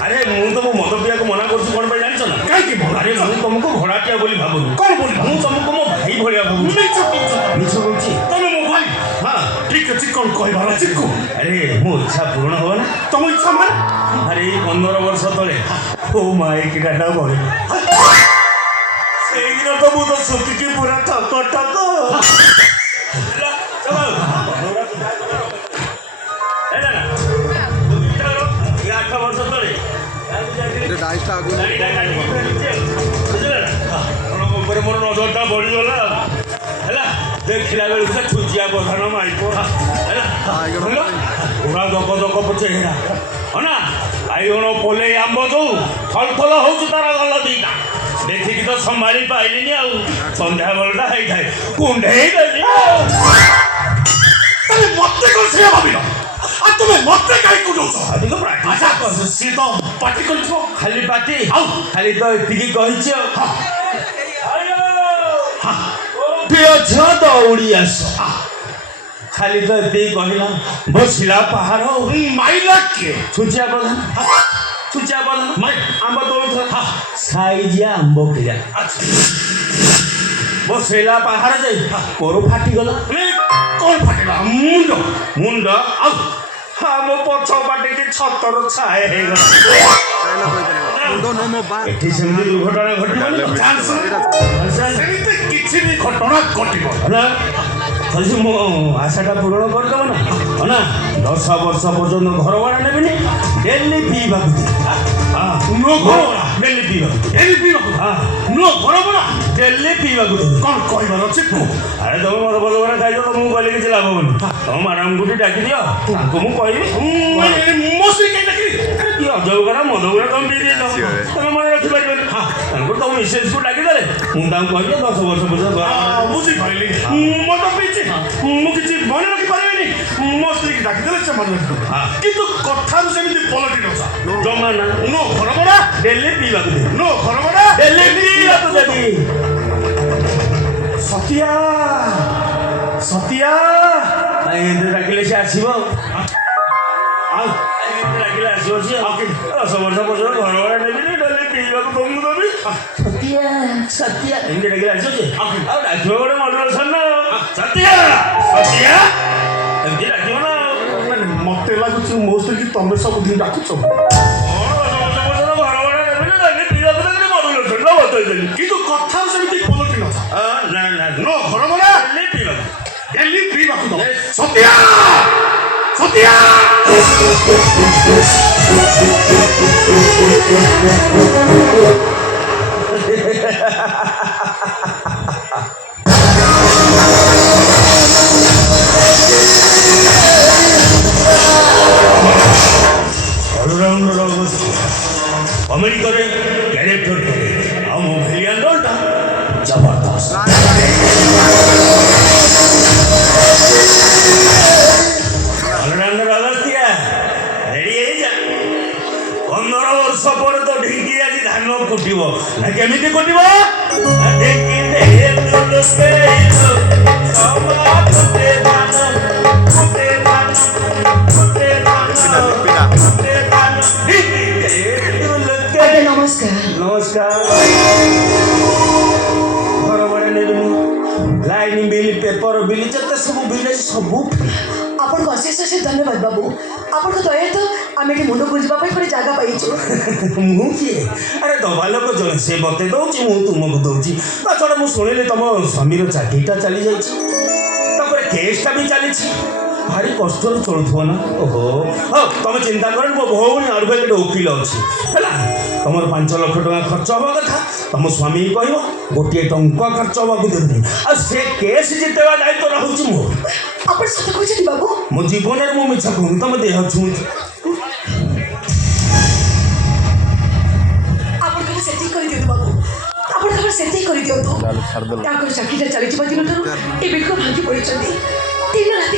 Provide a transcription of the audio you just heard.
अरे तुम मद पिया को मना कर कौन जान ना कहीं अरे तुमको भड़ाटिया बोली भावुनी कौन बोली तुमको मो भाई भाया भावुनी मिछ बोलছি तुम मो भाई हाँ ठीक अच्छे कौन कहबार अच्छे को अरे मो इच्छा पूर्ण हो ना तुम इच्छा मान अरे 15 वर्ष तले ओ माई की डाटा बोले से दिन तो मु तो सुतिकी पूरा ठक ठक मोर नजरटा बढ़ीगला देखला बेलू छुचिया बधान माइको पूरा दक दक पचे हेरा है आईगण पोले आंब दौ थल थल हो तार गल दीटा देखिकी तो संभाली पाइलिनी आ संध्या बेलटा होता कुंडे मत भाव तुम मत कहीं कुछ सी तो पार्टी कर खाली पार्टी खाली तो ये दौड़ी आस खाली तो ये कहला बसला पहाड़ माइला किए छुचिया प्रधान आंब तोड़ साइजिया आंब किया बसला पहाड़ जाए कोर फाटीगला कौन फाटेगा मुंड मुंड हाँ मो पछ बाटे की छतर छाए दुर्घटना घटी मो आशाटा पूरण करदेव ना 10 वर्ष पर्यटन घर भाड़ा नेबिनी डेली पीवा डेली पीवा नो घर भाड़ा डेली पीवा कौन कहबार अच्छे अरे तुम मद पद भाड़ा खाई तुमको कहले किसी लाभ होनी तुम मैडम को डाकी दियो मुझे कहबी अजब करा मद गुड़ा तुम पी तुम मन रखिपार तुम मिसेज को डाकी देले मुझे कहली 10 वर्ष पर्यटन बुझीपारि मद पीछे मुझे मन रखिपारे मो स्त्री की डाकी देले से मन रखी किंतु कथा सेमती पलटि न जमा ना नो घर भड़ा डेली पीवा नो घर भड़ा डेली पीवा देवी सतिया सतिया डाकिले से आसो डाकिले आसो 10 वर्ष पर्यटन घर भाड़ा नेबी डेली पीवा तुमको देवी सतिया सतिया एमती डाकिले आसो डाक गोटे मडुलेसन ना सतिया सतिया एमती डाक ना मत लगुच मो स्त्री तुम सब दिन डाकुच কিন্তু কথা সেମିତି পলটি না না নো ঘর ভরা ডেলি পিବାକୁ দବ সতিয়া সতিয়া अमेरिका कैरेक्टर जबरदस्त रेडी 15 वर्ष पर तो ढिंकी आज धान कुटब ना केमी कुटब नमस्कार नमस्कार घर भाड़ा नेबी लाइन बिल पेपर बिल जते सब बिल सब आपन को अशेष अशेष धन्यवाद बाबू आपन को दया तो आमे के मुंड गुंजबा पई थोड़ी जागा पाइछु मु की अरे दबा लोक जण से बते दउची मु तुमको दउची ता छोड़ा मु सुनिले तुम स्वामी रो चाकरीटा चली जाईची तपर केसटा भी चलीची भारी कष्ट चलुथो ना ओहो हाँ तुम चिंता कर मो भौणी एडवोकेट वकिल अच्छी है तुम 5 लाख टका खर्च हवा कथा तुम स्वामी कह गोटे टंका खर्च हवा देनी आ से केस जितेवा दायित्व रहूँ मोर ସତ କହୁଛନ୍ତି ବାବୁ? ମୋ ଜୀବନରେ ମୁଁ ମିଛ କହୁନି ତମ ଦେହ ଛୁଇଁଛି ଆପଣ କେବେ ସେତିକି କରିଦିଅନ୍ତୁ ବାବୁ, ଆପଣ କେବେ ସେତିକି କରିଦିଅନ୍ତୁ। ତାଙ୍କର ଚାକିରିଟା ଚାଲିଯିବା ଦିନଠାରୁ ଏବେ ଭାଙ୍ଗି ପଡ଼ିଛନ୍ତି। ଦିନ ରାତି